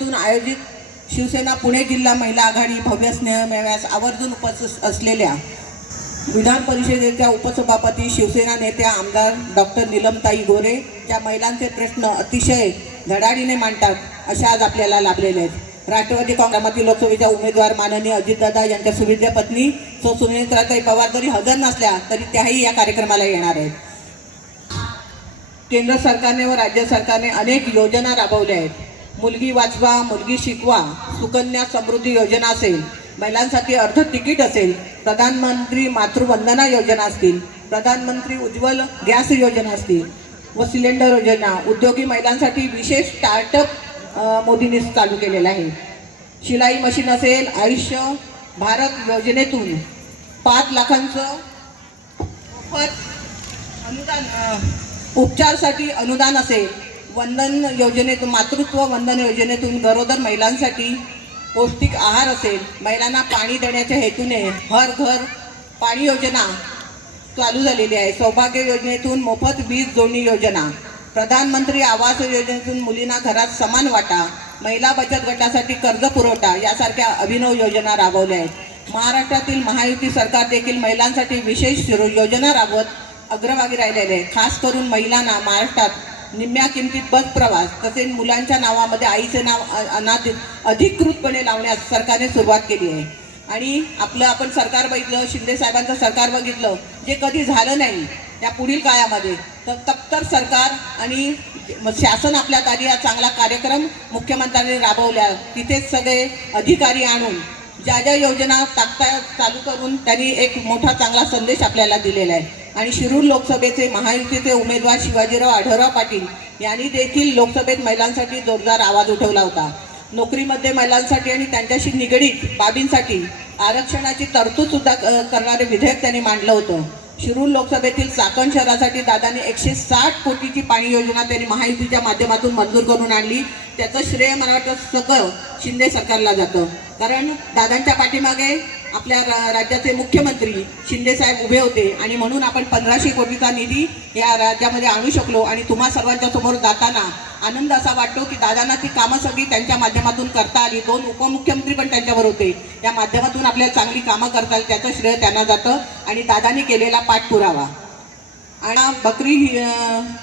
वतीतून आयोजित शिवसेना पुणे जिल्हा महिला आघाडी भव्य स्नेहमेळ्यास आवर्जून उपस्थित असलेल्या विधान परिषदेच्या उपसभापती शिवसेना नेत्या आमदार डॉक्टर निलमताई गोरे ज्या महिलांचे प्रश्न अतिशय धडाडीने मांडतात अशा आज आपल्याला लाभलेले आहेत. राष्ट्रवादी काँग्रेसमधील लोकसभेच्या उमेदवार माननीय अजितदादा यांच्या सुविद्य पत्नी सो सुनेत्राताई पवार जरी हजर नसल्या तरी त्याही या कार्यक्रमाला येणार आहेत. केंद्र सरकारने व राज्य सरकारने अनेक योजना राबवल्या आहेत. मुलगी वाचवा मुलगी शिकवा सुकन्या समृद्धी योजना असेल महिलांसाठी अर्ध तिकीट असेल प्रधानमंत्री मातृवंदना योजना असतील प्रधानमंत्री उज्ज्वल गॅस योजना असतील व सिलेंडर योजना उद्योगी महिलांसाठी विशेष स्टार्टअप मोदींनी चालू केलेलं आहे. शिलाई मशीन असेल आयुष्य भारत योजनेतून पाच लाखांचं मोफत अनुदान उपचारसाठी अनुदान असेल वंदन योजनेतून मातृत्व वंदन योजनेतून गरोदर महिलांसाठी पौष्टिक आहार असेल महिलांना पाणी देण्याच्या हेतूने हर घर पाणी योजना चालू झालेली आहे. सौभाग्य योजनेतून मोफत वीज जोडणी योजना प्रधानमंत्री आवास योजनेतून मुलींना घरात समान वाटा महिला बचत गटासाठी कर्ज पुरवठा यासारख्या अभिनव योजना राबवल्या आहेत. महाराष्ट्रातील महायुती सरकार देखील महिलांसाठी विशेष योजना राबवत अग्रभागी राहिलेले आहे. खास करून महिलांना महाराष्ट्रात निम्म्या किमतीत बस प्रवास तसेच मुलांच्या नावामध्ये आईचे नाव अनाथ अधिकृतपणे लावण्यास सरकारने सुरुवात केली आहे. आणि आपलं आपण सरकार बघितलं शिंदे साहेबांचं सरकार बघितलं जे कधी झालं नाही या पुढील काळामध्ये तर तप्तर सरकार आणि शासन आपल्या दारी हा चांगला कार्यक्रम मुख्यमंत्र्यांनी राबवल्या. तिथेच सगळे अधिकारी आणून ज्या ज्या योजना ताकता चालू करून त्यांनी एक मोठा चांगला संदेश आपल्याला दिलेला आहे. आणि शिरूर लोकसभेचे महायुतीचे उमेदवार शिवाजीराव आढळराव पाटील यांनी देखील लोकसभेत महिलांसाठी जोरदार आवाज उठवला होता. नोकरीमध्ये महिलांसाठी आणि त्यांच्याशी निगडीत बाबींसाठी आरक्षणाची तरतूद सुद्धा करणारे विधेयक त्यांनी मांडलं होतं. शिरूर लोकसभेतील चाकण शहरासाठी दादाने एकशे साठ कोटीची पाणी योजना त्यांनी महायुतीच्या माध्यमातून मंजूर करून आणली. त्याचं श्रेय मला वाटतं सगळं शिंदे सरकारला जातं. कारण दादांच्या पाठीमागे आपल्या रा- राज्याचे मुख्यमंत्री शिंदे साहेब उभे होते आणि म्हणून आपण पंधराशे कोटीचा निधी या राज्यामध्ये आणू शकलो आणि तुम्हा सर्वांच्या समोर जाताना आनंद असा वाटतो की दादांना ती कामं सगळी त्यांच्या माध्यमातून करता आली. दोन उपमुख्यमंत्री पण त्यांच्यावर होते. या माध्यमातून आपल्याला चांगली कामं करता आली. त्याचं श्रेय त्यांना जातं आणि दादांनी केलेला पाठपुरावा. आणि बकरी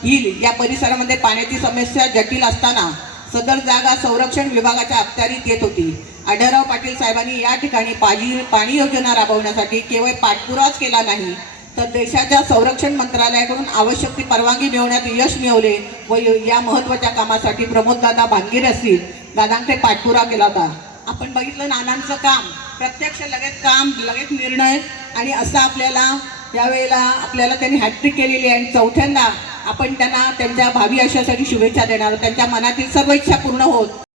हिल या परिसरामध्ये पाण्याची समस्या जटिल असताना सदर जागा संरक्षण विभागाच्या अखत्यारीत येत होती. आढळराव पाटील साहेबांनी या ठिकाणी पाजी पाणी योजना राबवण्यासाठी केवळ पाठपुराच केला नाही तर देशाच्या संरक्षण मंत्रालयाकडून आवश्यक ती परवानगी मिळवण्यात यश मिळवले व या महत्त्वाच्या कामासाठी प्रमोददादा भानगिरे असतील. दादांकडे पाठपुरा केला होता. आपण बघितलं नानांचं काम. प्रत्यक्ष लगेच काम लगेच निर्णय आणि असं आपल्याला यावेळेला आपल्याला त्यांनी हॅट्रिक केलेली आहे. आणि चौथ्यांदा आपण त्यांना त्यांच्या भावी आयुष्यासाठी शुभेच्छा देणार त्यांच्या मनातील सर्व इच्छा पूर्ण होत.